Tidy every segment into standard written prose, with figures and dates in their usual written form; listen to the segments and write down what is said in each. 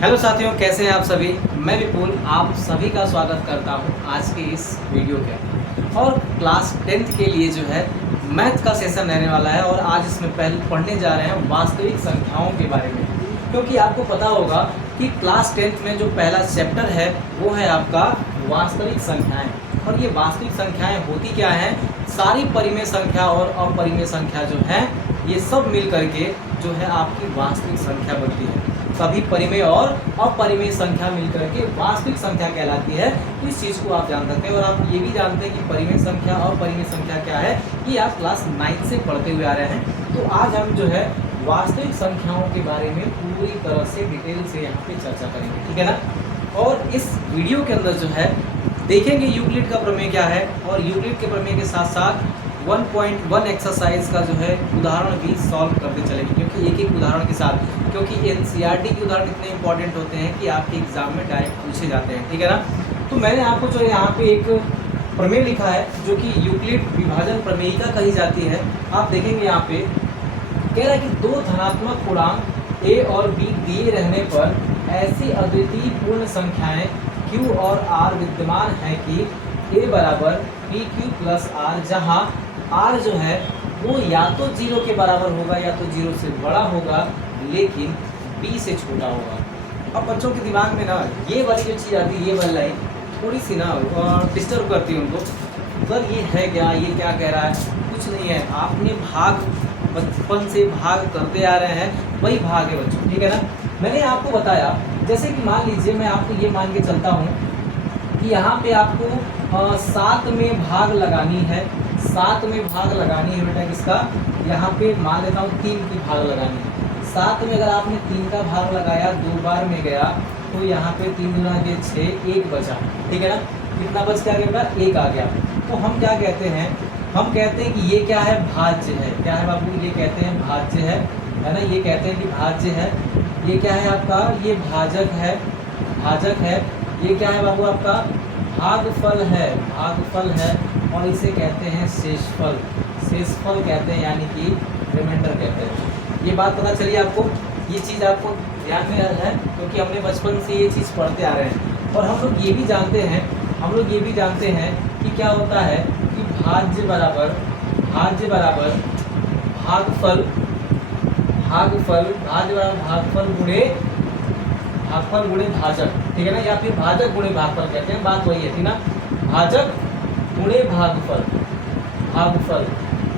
Hello साथियों, कैसे हैं आप सभी। मैं विपुल आप सभी का स्वागत करता हूं आज के इस वीडियो के। और क्लास 10th के लिए जो है मैथ का सेशन रहने वाला है और आज इसमें पहले पढ़ने जा रहे हैं वास्तविक संख्याओं के बारे में। क्योंकि आपको पता होगा कि क्लास 10th में जो पहला चैप्टर है वो है आपका वास्तविक संख्याएं। और ये वास्तविक संख्याएं होती क्या हैं, सारी परिमेय संख्या और अपरिमेय संख्या जो है ये सब मिल करके जो है आपकी वास्तविक संख्या बनती है। सभी परिमेय और अपरिमेय संख्या मिलकर के वास्तविक संख्या कहलाती है। तो इस चीज़ को आप जान सकते हैं। और आप ये भी जानते हैं कि परिमेय संख्या और अपरिमेय संख्या क्या है, ये आप क्लास 9 से पढ़ते हुए आ रहे हैं। तो आज हम जो है वास्तविक संख्याओं के बारे में पूरी तरह से डिटेल से यहाँ पे चर्चा करेंगे, ठीक है ना। और इस वीडियो के अंदर जो है देखेंगे यूक्लिड का प्रमेय क्या है, और यूक्लिड के प्रमेय के साथ साथ 1.1 एक्सरसाइज का जो है उदाहरण भी सॉल्व करते चलेंगे। क्योंकि एक एक उदाहरण के साथ, क्योंकि एनसीईआरटी के उदाहरण इतने इंपॉर्टेंट होते हैं कि आपके एग्जाम में डायरेक्ट पूछे जाते हैं, ठीक है ना। तो मैंने आपको जो है यहाँ पे एक प्रमेय लिखा है जो कि यूक्लिड विभाजन प्रमेयिका कही जाती है। आप देखेंगे यहाँ पे कह रहा है कि दो धनात्मक पूर्णांक ए और बी दिए रहने पर ऐसी अद्वितीय पूर्ण संख्याएं क्यू और आर विद्यमान है कि ए बराबर पी क्यू प्लस आर, जहाँ आर जो है वो या तो 0 के बराबर होगा या तो 0 से बड़ा होगा, लेकिन बी से छोटा होगा। अब बच्चों के दिमाग में ना ये वाली जो चीज़ आती है, ये वाली लाइन थोड़ी सी ना डिस्टर्ब करती है उनको। मतलब ये है क्या, ये क्या कह रहा है, कुछ नहीं है। आपने भाग बचपन से भाग करते आ रहे हैं, वही भाग है बच्चों, ठीक है ना। मैंने आपको बताया, जैसे कि मान लीजिए मैं आपको ये मान के चलता हूँ कि यहाँ पे आपको 7 में भाग लगानी है। 7 में भाग लगानी है बेटा किसका, यहाँ पे मान लेता हूँ 3 की भाग लगानी है। 7 में अगर आपने 3 का भाग लगाया, 2 बार में गया, तो यहाँ पे 3 गुना के 6, 1 बचा, ठीक है ना। कितना बच के आ गया बेटा, 1 आ गया। तो हम क्या कहते हैं, हम कहते हैं कि ये क्या है, भाज्य है। क्या है बाबू, ये कहते हैं भाज्य है ना। ये कहते हैं कि भाज्य है। ये क्या है आपका, ये भाजक है, भाजक है। ये क्या है बाबू आपका, भागफल है, भागफल है। और इसे कहते हैं शेषफल, शेषफल कहते हैं, यानी कि रिमाइंडर कहते हैं। ये बात पता चली आपको, ये चीज़ आपको ध्यान में है क्योंकि हमने बचपन से ये चीज़ पढ़ते आ रहे हैं। और हम लोग ये भी जानते हैं, हम लोग ये भी जानते हैं कि क्या होता है कि भाज्य बराबर, भाज्य बराबर भागफल, भागफल, भाज्य बराबर भागफल गुणे, भागफल गुणे भाजक, ठीक है ना। या फिर भाजक गुणे भागफल कहते हैं, बात वही है, ठीक ना। भाजक गुणे भागफल, भागफल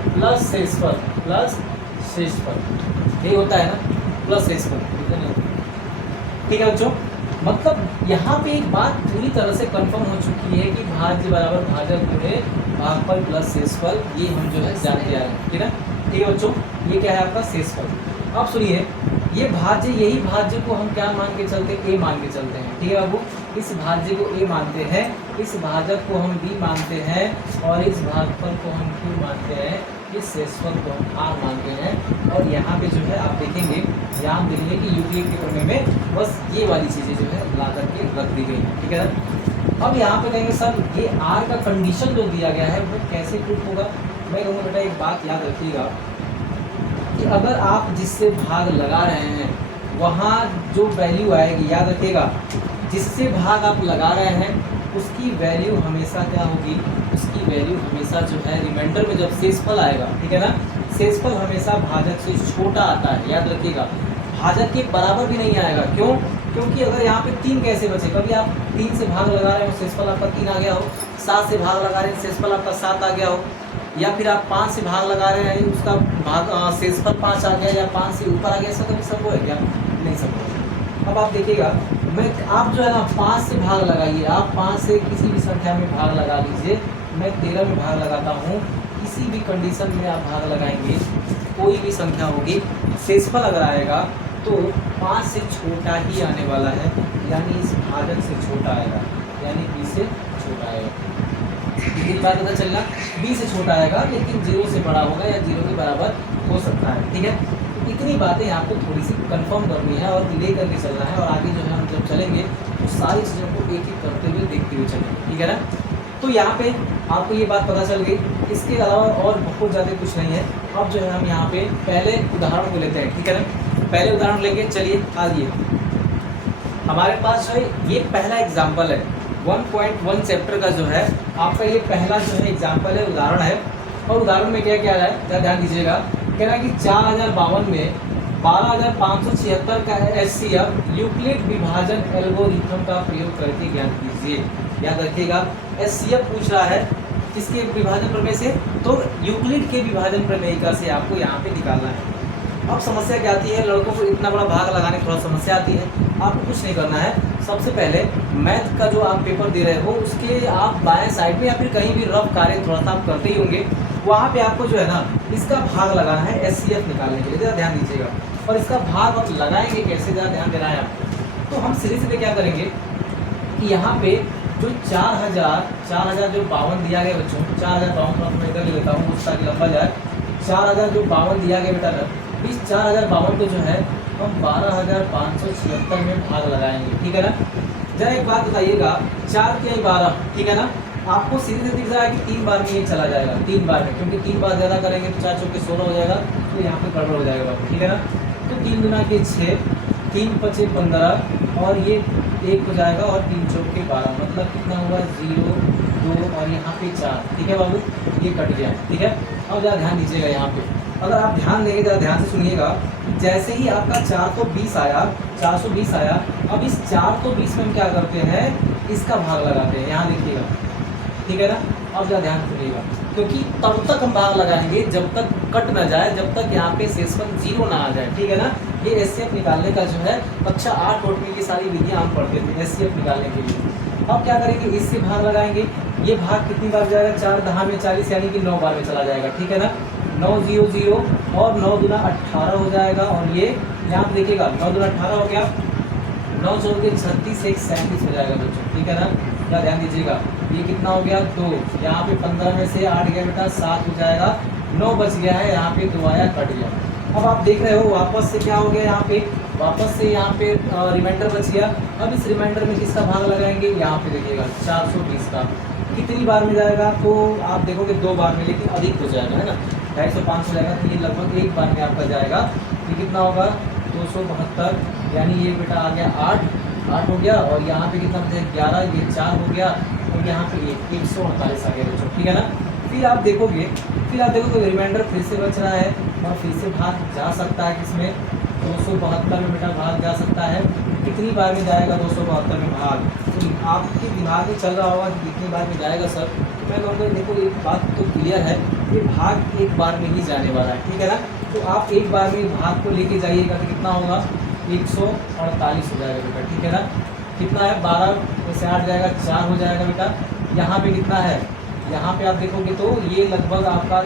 प्लस शेषफल, प्लस शेषफल, ये होता है ना, प्लस शेषफल, ठीक है बच्चों। मतलब यहाँ पे एक बात पूरी तरह से कंफर्म हो चुकी है कि भाज्य बराबर भाजक गुणे भागफल प्लस शेषफल, ये हम जो है जानते आ रहे हैं, ठीक है। ठीक है बच्चों, ये क्या है आपका शेषफल। अब सुनिए, ये भाज्य, यही भाज्य को हम क्या मान के चलते हैं, ए मान के चलते हैं, ठीक है बाबू। इस भाज्य को ए मानते हैं, इस भाजक को हम बी मानते हैं, और इस भागफल को हम क्यू मानते हैं, इस शेषफल को हम आर मानते हैं। और यहाँ पे जो है आप देखेंगे, यहाँ देखेंगे कि यूक्लिड के प्रमेय में बस ये वाली चीज़ें जो है ला करके रख दी गई हैं, ठीक है ना। अब यहाँ पे कहेंगे सर ये आर का कंडीशन जो दिया गया है वो कैसे प्रूफ होगा। मैं कहूँगा बेटा एक बात याद रखिएगा कि अगर आप जिससे भाग लगा रहे हैं वहाँ जो वैल्यू आएगी, याद रखिएगा, जिससे भाग आप लगा रहे हैं उसकी वैल्यू हमेशा क्या होगी, उसकी वैल्यू हमेशा जो है रिमाइंडर में जब शेषफल आएगा, ठीक है ना, शेषफल हमेशा भाजक से छोटा आता है, याद रखिएगा। भाजक के बराबर भी नहीं आएगा, क्यों, क्योंकि अगर यहाँ पे 3 कैसे बचे, कभी आप 3 से भाग लगा रहे हो, शेषफल आपका 3 आ गया हो, 7 से भाग लगा रहे हैं, शेषफल आपका 7 आ गया हो, या फिर आप 5 से भाग लगा रहे हैं, उसका भाग शेषफल 5 आ गया, या 5 से ऊपर आ गया, ऐसा कभी संभव है क्या, नहीं संभव। अब आप देखिएगा, मैं आप जो है ना 5 से भाग लगाइए, आप 5 से किसी भी संख्या में भाग लगा लीजिए। मैं 13 में भाग लगाता हूँ, किसी भी कंडीशन में आप भाग लगाएंगे, कोई भी संख्या होगी, शेषफल अगर आएगा तो 5 से छोटा ही आने वाला है, यानी इस भाजक से छोटा आएगा, यानी बी से छोटा आएगा। एक बात पता चलना, बी से छोटा आएगा, लेकिन 0 से बड़ा होगा या 0 के बराबर हो सकता है, ठीक है। तो इतनी बातें आपको थोड़ी सी कंफर्म करनी है और ले करके चलना है। और आगे जो है हम जब चलेंगे तो सारी चीज़ों को एक एक करते हुए देखते हुए चलेंगे, ठीक है ना। तो यहाँ पे आपको ये बात पता चल गई। इसके अलावा और बहुत ज़्यादा कुछ नहीं है। अब जो है हम यहाँ पे पहले उदाहरण को लेते हैं, ठीक है ना। पहले उदाहरण लेंगे, चलिए आइए। हमारे पास जो है ये पहला एग्जाम्पल है 1.1 चैप्टर का जो है आपका ये पहला जो है एग्जाम्पल है, उदाहरण है। और उदाहरण में क्या क्या है, क्या ध्यान दीजिएगा। कह रहा है कि 4052 में 12576 का एचसीएफ यूक्लिड विभाजन एल्गोरिथम का प्रयोग करके ज्ञान कीजिए। याद रखिएगा, एचसीएफ पूछ रहा है किसके विभाजन प्रमेय से, तो यूक्लिड के विभाजन प्रमेयिका से आपको यहाँ पे निकालना है। अब समस्या क्या आती है, लड़कों को इतना बड़ा भाग लगाने की थोड़ा समस्या आती है। आपको कुछ नहीं करना है, सबसे पहले मैथ का जो आप पेपर दे रहे हो उसके आप बाएं साइड में या फिर कहीं भी रफ कार्य थोड़ा सा आप करते ही होंगे, वहाँ पे आपको जो है ना इसका भाग लगाना है एचसीएफ निकालने के लिए। ज़रा ध्यान दीजिएगा, और इसका भाग आप लगाएंगे कैसे, ज़रा ध्यान देना है आपको। तो हम सीधे सीधे क्या करेंगे कि यहाँ पे जो 4000 जो 52 दिया गया बच्चों, 4052 मैं इधर ले लेता हूँ ताकि लंबा जाए। 4000 जो 52 दिया गया बेटा, इस 4052 को जो है हम 12576 में भाग लगाएंगे, ठीक है ना। जरा एक बात बताइएगा, 4 के 12, ठीक है ना। आपको सीधे से दिख रहा है कि 3 बार में ये चला जाएगा, 3 बार में, क्योंकि 3 बार ज़्यादा करेंगे तो 4 चौके 16 हो जाएगा, तो यहाँ पे गड़बड़ हो जाएगा, ठीक है ना। तो 3 गुना के 6, 3 पचे 15 और ये 1 हो जाएगा और 3 चौके 12, मतलब कितना होगा 0 2 और यहाँ पे 4, ठीक है बाबू, ये कट गया, ठीक है। अब ज़रा ध्यान दीजिएगा यहाँ पे, अगर आप ध्यान देंगे, ज़रा ध्यान से सुनिएगा। जैसे ही आपका 420 आया, 420 आया, अब इस 420 में हम क्या करते हैं, इसका भाग लगाते हैं, यहाँ देखिएगा, ठीक है ना। अब ज़रा ध्यान सुनिएगा, क्योंकि तब तक हम भाग लगाएंगे जब तक कट ना जाए, जब तक यहाँ पे शेषफल 0 ना आ जाए, ठीक है ना। ये एचसीएफ निकालने का जो है कक्षा 8 में की सारी विधियाँ हम पढ़ते थे एचसीएफ निकालने के लिए। अब क्या करेंगे, इससे भाग लगाएंगे। ये भाग कितनी बार जाएगा, 4 10 में 40 यानी कि 9 बार में चला जाएगा, ठीक है ना। 9 0 0 और 9 दूना 18 हो जाएगा, और ये यहाँ पे देखिएगा 9 दूना 18 हो गया, 9 चौके 36 1 37 हो जाएगा बच्चों, ठीक है ना। या ध्यान दीजिएगा, ये कितना हो गया 2, यहाँ पे 15 में से 8 गया बेटा 7 हो जाएगा, 9 बच गया है, यहाँ पे 2 आया, कट गया। अब आप देख रहे हो वापस से क्या हो गया, यहाँ पे वापस से यहाँ पे रिमाइंडर बच गया। अब इस रिमाइंडर में किसका भाग लगाएंगे, यहाँ पे देखिएगा 420 का। कितनी बार में जाएगा, तो आप देखोगे 2 बार में, लेकिन अधिक हो जाएगा, है ना। 250 5 हो जाएगा, तो ये लगभग 1 बार में आपका जाएगा। ये कितना होगा 272, यानी ये बेटा आ गया 8 हो गया, और यहाँ पे कितना बचा 11, ये 4 हो गया, और यहाँ पे 148 आ गया बच्चों, ठीक है ना। फिर आप देखोगे रिमाइंडर फिर से बच रहा है, और फिर से भाग जा सकता है किसमें, 272 में बेटा भाग जा सकता है। कितनी बार में जाएगा 272 में भाग, तो आपके दिमाग में चल रहा होगा कि कितनी बार में जाएगा सर। तो मैं कहूँगा देखो एक बात तो क्लियर है, ये भाग 1 बार में ही जाने वाला है, ठीक है ना। तो आप 1 बार में भाग को लेके जाइएगा तो कितना होगा 148 हो जाएगा बेटा, ठीक है ना। कितना है 12 में से 8 जाएगा 4 हो जाएगा बेटा। यहाँ पे कितना है, यहाँ पे आप देखोगे तो ये लगभग आपका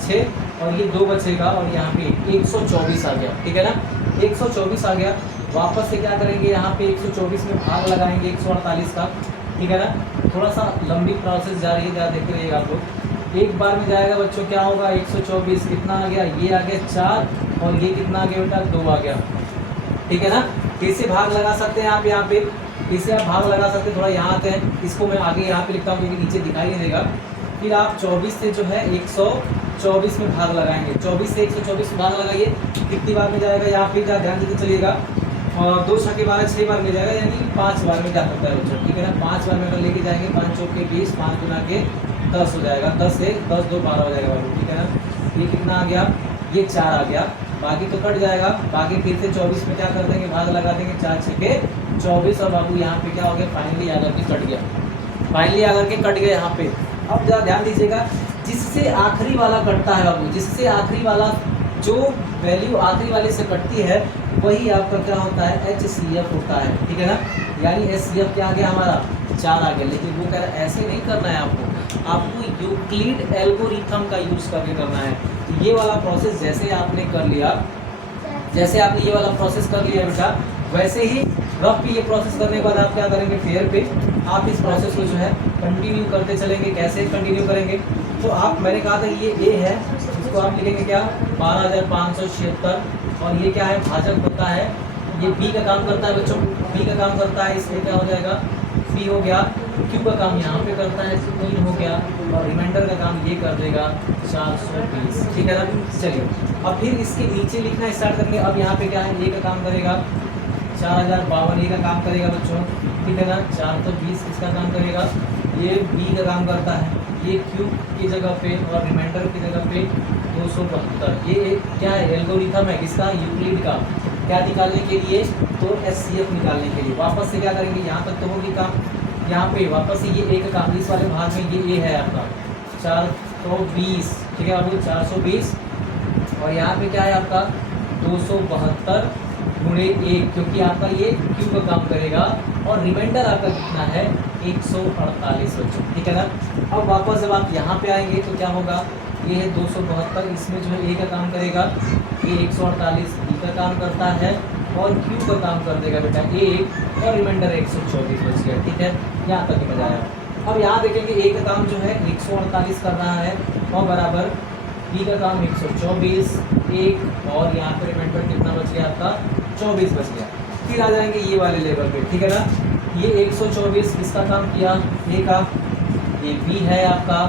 6 और ये 2 बचेगा, और यहाँ पे 124 आ गया, ठीक है ना। 124 आ गया, वापस से क्या करेंगे, यहाँ पे 124 में भाग लगाएंगे 148 का, ठीक है ना। थोड़ा सा लंबी प्रोसेस जा रही है, ज़रा देखते रहिएगा आप लोग। 1 बार में जाएगा बच्चों, क्या होगा 124, कितना आ गया, ये आ गया 4, और ये कितना आ गया बेटा 2 आ गया, ठीक है ना। फिर से भाग लगा सकते हैं आप, यहाँ पे फिर से आप भाग लगा सकते हैं। थोड़ा यहाँ आते हैं, इसको मैं आगे यहाँ पे लिखता हूँ क्योंकि नीचे दिखाई नहीं देगा। फिर आप 24 से जो है 124 में भाग लगाएंगे, 24 से 124 में भाग लगाइए, कितनी बार में जाएगा, यहाँ पे ध्यान देते चलिएगा। और 2 6 के 12 6 बार में जाएगा, यानी 5 बार में जा सकता है बच्चों, ठीक है ना। 5 बार में अगर लेके जाएंगे, 5 चौके 20, 5 गुना के 10 हो जाएगा, 10 से 10 2 12 हो जाएगा बाबू, ठीक है ना। ये कितना आ गया, ये 4 आ गया, बाकी तो कट जाएगा। बाकी फिर से 24 में क्या कर देंगे, भाग लगा देंगे, 4 6 24, और बाबू यहाँ पे क्या हो गया, फाइनली आकर के कट गया, फाइनली आकर के कट गया यहाँ पे। अब ज़रा ध्यान दीजिएगा, जिससे आखिरी वाला कटता है बाबू, जिससे आखिरी वाला जो वैल्यू आखिरी वाले से कटती है वही आपका क्या होता है, HCF होता है, ठीक है ना। यानी HCF क्या आ गया हमारा 4 आ गया। लेकिन वो कह रहा है ऐसे नहीं करना है आपको यूक्लिड एल्गोरिथम का यूज़ करके करना है। तो ये वाला प्रोसेस जैसे आपने कर लिया, जैसे आपने ये वाला प्रोसेस कर लिया बेटा, वैसे ही रफ पे ये प्रोसेस करने के बाद आप क्या करेंगे, फेयर पे आप इस प्रोसेस को जो है कंटिन्यू करते चलेंगे। कैसे कंटिन्यू करेंगे, तो आप मैंने कहा था ये ए है, इसको आप लिखेंगे क्या 12576, और ये क्या है भाजक होता है, ये बी का काम करता है बच्चों, बी का काम करता है, इसमें क्या हो जाएगा बी हो गया, क्यू का काम यहाँ पे करता है 3 हो गया, और रिमाइंडर का काम ये कर देगा 420, ठीक है ना। चलिए अब फिर इसके नीचे लिखना स्टार्ट करेंगे। अब यहाँ पे क्या है, ए का काम करेगा 4052 ए का काम करेगा बच्चों, ठीक है ना। 420 किसका काम करेगा, ये बी का काम करता है, ये क्यू की जगह पे और रिमाइंडर की जगह पे 272। ये एक क्या है, एल्गोरिथम है किसका, यूक्लिड का। क्या निकालने के लिए, तो एचसीएफ निकालने के लिए। वापस से क्या करेंगे, यहाँ तक तो होगी काम, यहाँ पे वापस से ये ए का काम, इस वाले भाग में ये ए है आपका 420, ठीक है बाबू 420, और यहाँ पे क्या है आपका 272 गुणे 1, क्योंकि आपका ये क्यू का काम करेगा, और रिमाइंडर आपका कितना है 148 बच्चों, ठीक है ना। अब वापस जब आप यहाँ पे आएंगे तो क्या होगा, ये है 272, इसमें जो है ए का काम करेगा, ये 148 बी का काम करता है, और क्यू का काम कर देगा बेटा 1, और रिमाइंडर 124 बच गया, ठीक है। यहाँ तक निकल आया। अब यहाँ देखेंगे ए का काम जो है 148 कर रहा है, और बराबर बी का काम 124, 1, और यहाँ पे रिमाइंडर कितना बच गया आपका 24 बच गया। फिर आ जाएंगे ये वाले लेवल पे, ठीक है ना। ये 124 किसका काम किया, ए का, ये बी है आपका,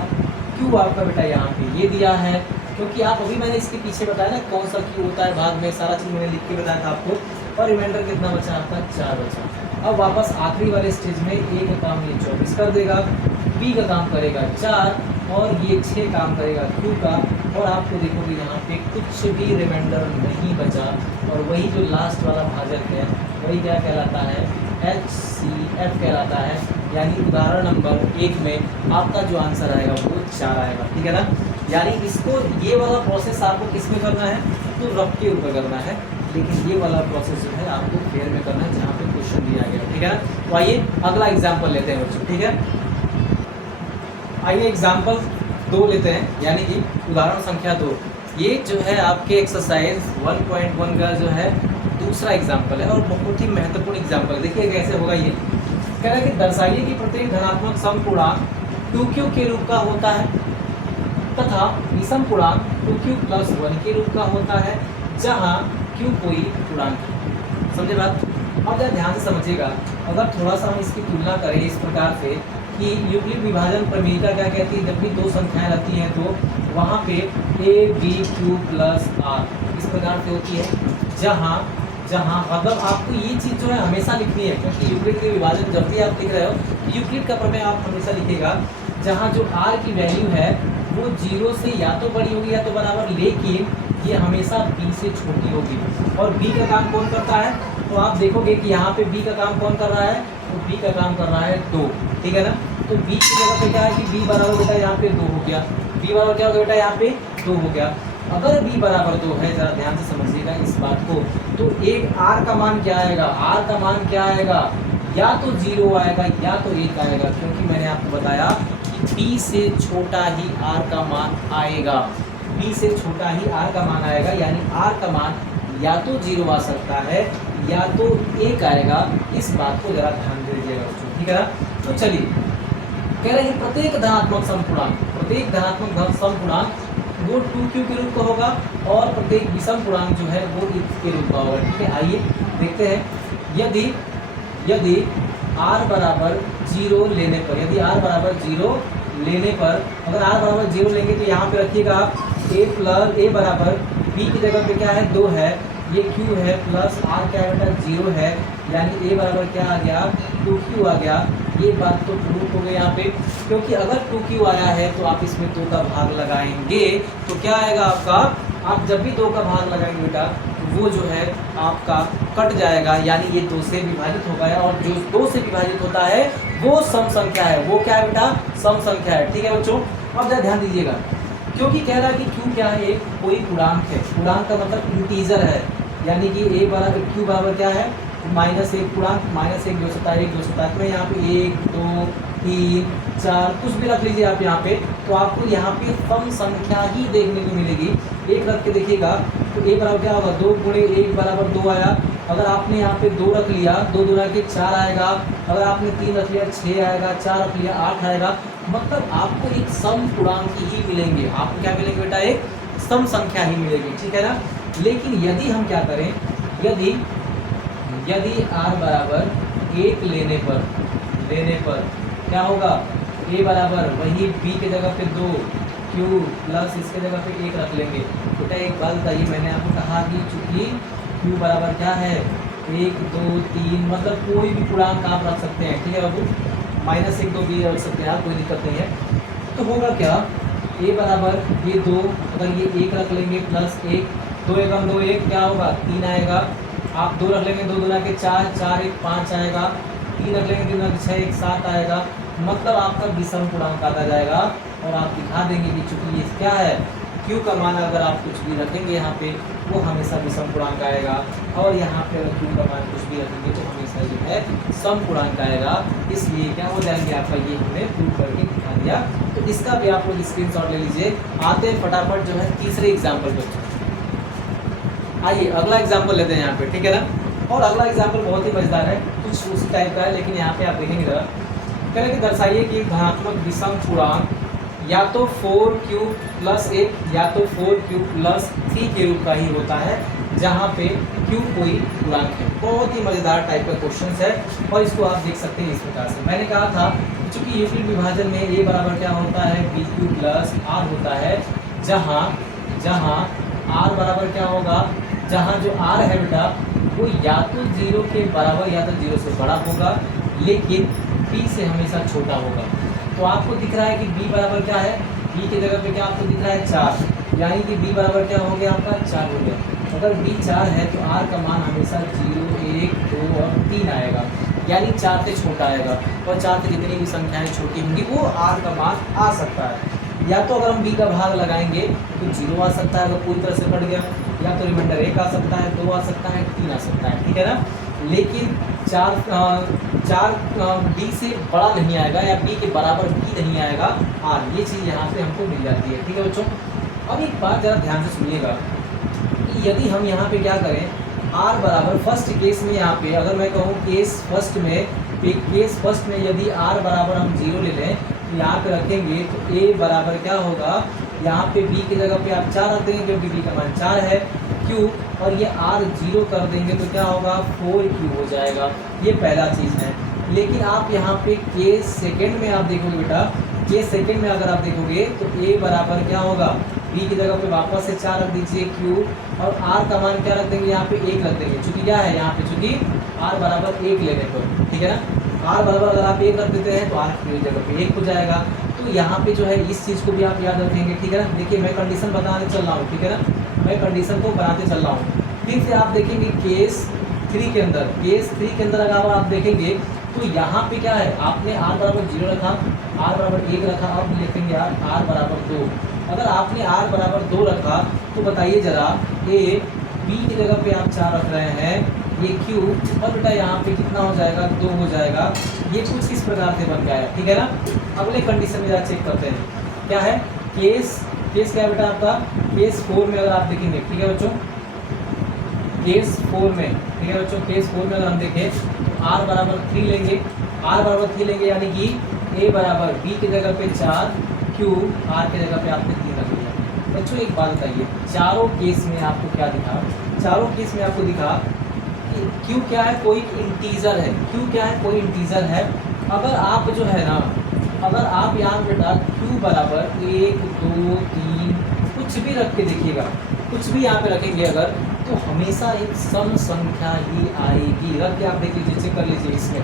क्यू आपका बेटा यहाँ पे ये दिया है, क्योंकि आप अभी मैंने इसके पीछे बताया ना कौन सा क्यू होता है, भाग में सारा चीज़ मैंने लिख के बताया था आपको। और रिमाइंडर कितना बचा आपका 4 बचा। अब वापस आखिरी वाले स्टेज में ए का काम ये 24 कर देगा, बी का काम करेगा 4, और ये 6 काम करेगा क्यू का, और आपको देखोगे यहाँ पे कुछ भी रिमाइंडर नहीं बचा, और वही जो लास्ट वाला भाजक है वही क्या कहलाता है, HCF कहलाता है। यानी उदाहरण नंबर 1 में आपका जो आंसर आएगा वो 4 आएगा, ठीक है ना। यानी इसको ये वाला प्रोसेस आपको किस में करना है, तो रफ के ऊपर करना है, लेकिन ये वाला प्रोसेस जो है आपको फेयर में करना है जहाँ पे क्वेश्चन दिया गया, ठीक है ना। तो आइए अगला एग्जाम्पल लेते हैं बच्चों, ठीक है। आइए एग्जाम्पल 2 लेते हैं, यानी कि उदाहरण संख्या 2। ये जो है आपके एक्सरसाइज 1.1 का जो है दूसरा एग्जाम्पल है, और बहुत ही महत्वपूर्ण एग्जाम्पल है। देखिए कैसे होगा ये, कह रहा है कि दर्शाइए कि प्रत्येक धनात्मक समपूर्णांक 2q के रूप का होता है तथा विषम पूर्णांक 2q + 1 के रूप का होता है, जहाँ q कोई पूर्णांक है। समझे बात। अब जरा ध्यान से समझिएगा, अगर थोड़ा सा हम इसकी तुलना करें इस प्रकार से कि यूक्लिड विभाजन प्रमेयिका क्या कहती है, जब भी 2 संख्याएं रहती हैं तो वहाँ पे a b q + r इस प्रकार से होती है, जहाँ मतलब आपको ये चीज़ जो है हमेशा लिखनी है, क्योंकि यूक्लिड के विभाजन जब भी आप लिख रहे हो यूक्लिड का प्रमेय आप हमेशा लिखिएगा, जहाँ जो r की वैल्यू है वो 0 से या तो बड़ी होगी या तो बराबर, लेकिन ये हमेशा b से छोटी होगी। और b का काम कौन करता है, तो आप देखोगे कि यहाँ पे b का काम कौन कर रहा है, तो b का काम कर रहा है 2, ठीक है ना। तो b की जगह पे क्या है कि b बराबर बेटा यहाँ पे 2 हो गया, b बराबर क्या हो गया बेटा यहाँ पे 2 हो गया। अगर b बराबर 2 है, जरा ध्यान से समझिएगा इस बात को, तो एक r का मान क्या आएगा, r का मान क्या आएगा, या तो 0 आएगा या तो 1 आएगा, क्योंकि मैंने आपको बताया कि b से छोटा ही r का मान आएगा, b से छोटा ही r का मान आएगा, यानी r का मान या तो 0 आ सकता है या तो 1 आएगा। इस बात को जरा ध्यान दे दीजिएगा बच्चों, ठीक है ना। तो चलिए, कह रहे हैं प्रत्येक धनात्मक समपूर्णांक वो 2q के रूप का होगा, और प्रत्येक विषम पूर्णांक जो है वो 1 के रूप का होगा, ठीक है। आइए देखते हैं, यदि r बराबर 0 लेने पर, अगर r बराबर 0 लेंगे तो यहाँ पे रखिएगा आप a बराबर b की जगह पे क्या है 2 है, ये q है, प्लस r क्या है बेटा 0 है, यानी a बराबर क्या आ गया 2q आ गया। ये बात तो प्रूफ हो गई यहाँ पे, क्योंकि अगर 2q आया है तो आप इसमें 2 का भाग लगाएंगे तो क्या आएगा आपका, आप जब भी 2 का भाग लगाएंगे बेटा तो वो जो है आपका कट जाएगा, यानी ये 2 से विभाजित होगा, और जो 2 से विभाजित होता है वो सम संख्या है, वो क्या है बेटा सम संख्या है, ठीक है बच्चों। अब जरा ध्यान दीजिएगा, क्योंकि कह रहा है कि q क्या है, एक कोई पूर्णांक है, पूर्णांक का मतलब इंटीजर है, यानी कि a बराबर q बराबर क्या है -1 पूर्णांक, -1 जो सकता है 1 जो सकता है, तो यहाँ पे 1 2 3 4 कुछ भी रख लीजिए आप यहाँ पे, तो आपको यहाँ पे सम संख्या ही देखने को मिलेगी। एक रख के देखिएगा तो a बराबर क्या होगा 2 गुणे 1 बराबर 2 आया, अगर आपने यहाँ पे 2 रख लिया 2 दूना के 4 आएगा, अगर आपने 3 रख लिया 6 आएगा, 4 रख लिया 8 आएगा, मतलब आपको एक सम पूर्णांक ही मिलेंगे, आपको क्या मिलेंगे बेटा एक सम संख्या ही मिलेगी, ठीक है ना। लेकिन यदि हम क्या करें, यदि r बराबर 1 लेने पर क्या होगा, a बराबर वही b के जगह पे 2, q प्लस इसके जगह पे 1 रख लेंगे। बेटा एक बात बताइए, मैंने आपको कहा कि चूंकि q बराबर क्या है 1 2 3, मतलब कोई भी पूर्णांक आप रख सकते हैं, ठीक है बाबू, -1 2 भी रख सकते हैं आप, कोई दिक्कत नहीं है। तो होगा क्या, a बराबर ये 2, अगर ये 1 रख लेंगे प्लस 1, 2 एकम 2 1 क्या होगा 3 आएगा, आप 2 रख लेंगे 2 दूना के 4, 4 1 5 आएगा, 3 रख लेंगे 3 दूना के 6 1 7 आएगा, मतलब आपका विषम पूर्णांक आता जाएगा। और आप दिखा देंगे कि चूंकि ये क्या है, q का मान अगर आप कुछ भी रखेंगे यहाँ पे वो हमेशा विषम पूर्णांक आएगा, और यहाँ पे अगर q का मान कुछ भी रखेंगे तो हमेशा जो है सम पूर्णांक आएगा। इसलिए क्या हो जाएंगे आपका, ये हमने प्रूव करके दिखा दिया। तो इसका भी आप लोग स्क्रीनशॉट ले लीजिए। आते हैं फटाफट जो है तीसरे एग्जाम्पल पे। आइए अगला एग्जाम्पल लेते हैं यहाँ पे, ठीक है ना। और अगला एग्जाम्पल बहुत ही मजेदार है, कुछ उसी टाइप का है, लेकिन यहाँ पे आप देखेंगे जरा, कह रहे कि दर्शाइए कि धनात्मक विषम पूर्णांक या तो 4q + 1 या तो 4q + 3 के रूप का ही होता है, जहाँ पे q कोई पूर्णांक है। बहुत ही मजेदार टाइप का क्वेश्चन है, और इसको आप देख सकते हैं इस प्रकार से। मैंने कहा था चूंकि यूक्लिड विभाजन में a बराबर क्या होता है, bq + r होता है, जहाँ r बराबर क्या होगा, जहाँ जो r है बेटा वो या तो 0 के बराबर या तो 0 से बड़ा होगा, लेकिन b से हमेशा छोटा होगा। तो आपको दिख रहा है कि b बराबर क्या है, b की जगह पे क्या आपको दिख रहा है 4, यानी कि b बराबर क्या हो गया आपका 4 हो गया। अगर b 4 है तो r का मान हमेशा 0 1 2 और 3 आएगा, यानी 4 से छोटा आएगा, और 4 से जितनी भी संख्याएं छोटी होंगी वो r का मान आ सकता है। या तो अगर हम b का भाग लगाएंगे तो 0 आ सकता है अगर पूरी तरह से कट गया, या तो रिमाइंडर 1 आ सकता है, 2 आ सकता है, 3 आ सकता है, ठीक है ना। लेकिन 4 b से बड़ा नहीं आएगा, या b के बराबर भी नहीं आएगा r, ये चीज़ यहाँ पे हमको मिल जाती है, ठीक है बच्चों। अब एक बात ज़रा ध्यान से सुनिएगा कि यदि हम यहाँ पे क्या करें, r बराबर फर्स्ट केस में, यहाँ पे अगर मैं कहूँ केस फर्स्ट में यदि r बराबर हम 0 ले लें, तो यहाँ पे रखेंगे तो a बराबर क्या होगा, यहाँ पे b की जगह पे आप 4 रख देंगे क्योंकि b का मान 4 है, q और ये r 0 कर देंगे तो क्या होगा 4q हो जाएगा। ये पहला चीज़ है। लेकिन आप यहाँ पे केस सेकेंड में आप देखोगे बेटा, केस सेकेंड में अगर आप देखोगे तो a बराबर क्या होगा, b की जगह पे वापस से 4 रख दीजिए q, और r का मान क्या रख देंगे, यहाँ पे 1 रख देंगे, चूँकि क्या है यहाँ पे, चूँकि r बराबर 1 लेने पर, ठीक है ना। r बराबर अगर आप 1 रख देते हैं तो r की जगह पे 1 हो जाएगा। तो यहाँ पे जो है इस चीज़ को भी आप याद रखेंगे, ठीक है ना। देखिए मैं कंडीशन बताने चल रहा हूँ, ठीक है ना, मैं कंडीशन को बनाते चल रहा हूँ। फिर से आप देखेंगे केस 3 के अंदर अगर आप देखेंगे तो यहाँ पे क्या है, आपने r बराबर 0 रखा, r बराबर 1 रखा, अब लिखेंगे आप r बराबर 2। अगर आपने r बराबर 2 रखा तो बताइए जरा, a b की जगह पे आप 4 रख रहे हैं, ये q, और बेटा यहाँ पे कितना हो जाएगा 2 हो जाएगा। ये कुछ इस प्रकार से बन गया है, ठीक है ना। अगले कंडीशन में जरा चेक करते हैं क्या है, केस क्या है बेटा आपका, केस 4 में अगर आप देखेंगे, ठीक है बच्चों, केस 4 में, ठीक है बच्चों, केस 4 में अगर हम देखें तो r बराबर 3 लेंगे, यानी कि a बराबर b की जगह पे 4, q r की जगह पे आपने 3 रख लिया। बच्चों एक बात बताइए, चारों केस में आपको क्या दिखा, चारों केस में आपको दिखा कि q क्या है, कोई इंटीजर है, q क्या है, कोई इंटीजर है। अगर आप जो है ना, अगर आप यहाँ बेटा q बराबर 1 2 3 कुछ भी रख के देखिएगा, कुछ भी यहाँ पे रखेंगे अगर, तो हमेशा एक सम संख्या ही आएगी। रख के आप देख लीजिए, चेक कर लीजिए इसमें,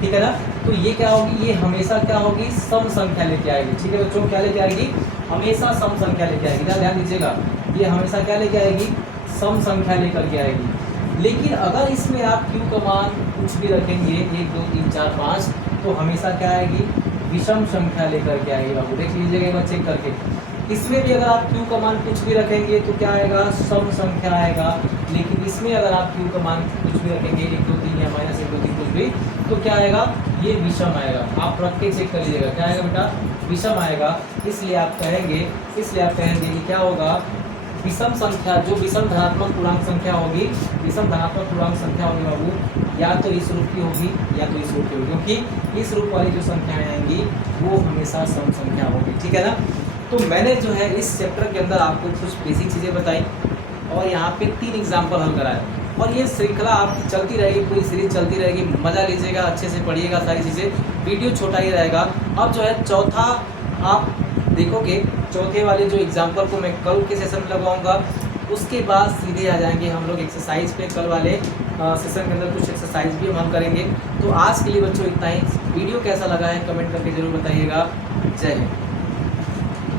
ठीक है ना। तो ये क्या होगी, ये हमेशा क्या होगी, सम संख्या लेके आएगी, ठीक है बच्चों, क्या लेके आएगी, हमेशा सम संख्या लेके आएगी। ध्यान दीजिएगा, ये हमेशा क्या लेके आएगी, सम संख्या लेकर के आएगी। लेकिन अगर इसमें आप q का मान कुछ भी रखेंगे 1 2 3 4 5, तो हमेशा क्या आएगी, विषम संख्या लेकर के आएगी। बाबू देख लीजिएगा एक बार चेक करके, इसमें भी अगर आप q का मान कुछ भी रखेंगे तो क्या आएगा, सम संख्या आएगा। लेकिन इसमें अगर आप q का मान कुछ भी रखेंगे 1 2 3 या -1 2 3 कुछ भी, तो क्या आएगा, ये विषम आएगा। आप रख के चेक कर लीजिएगा, क्या आएगा बेटा, विषम आएगा। इसलिए आप कहेंगे कि क्या होगा, विषम संख्या, जो विषम धनात्मक पूर्णांक संख्या होगी, विषम धनात्मक पूर्णांक संख्या होगी बाबू, या तो इस रूप की होगी या तो इस रूप की होगी, क्योंकि इस रूप वाली जो संख्याएं आएंगी वो हमेशा सम संख्या होगी, ठीक है ना। तो मैंने जो है इस चैप्टर के अंदर आपको कुछ बेसिक चीज़ें बताई, और यहाँ पे 3 एग्जाम्पल हल कराए, और ये श्रृंखला आपकी चलती रहेगी, पूरी सीरीज चलती रहेगी। मज़ा लीजिएगा, अच्छे से पढ़िएगा सारी चीज़ें, वीडियो छोटा ही रहेगा। अब जो है चौथा आप देखोगे, चौथे वाले जो एग्जाम्पल को मैं कल के सेशन में लगाऊंगा, उसके बाद सीधे आ जाएंगे हम लोग एक्सरसाइज पे, कल वाले सेशन के अंदर कुछ एक्सरसाइज भी हम करेंगे। तो आज के लिए बच्चों इतना ही। वीडियो कैसा लगा है कमेंट करके ज़रूर बताइएगा। जय हिंद।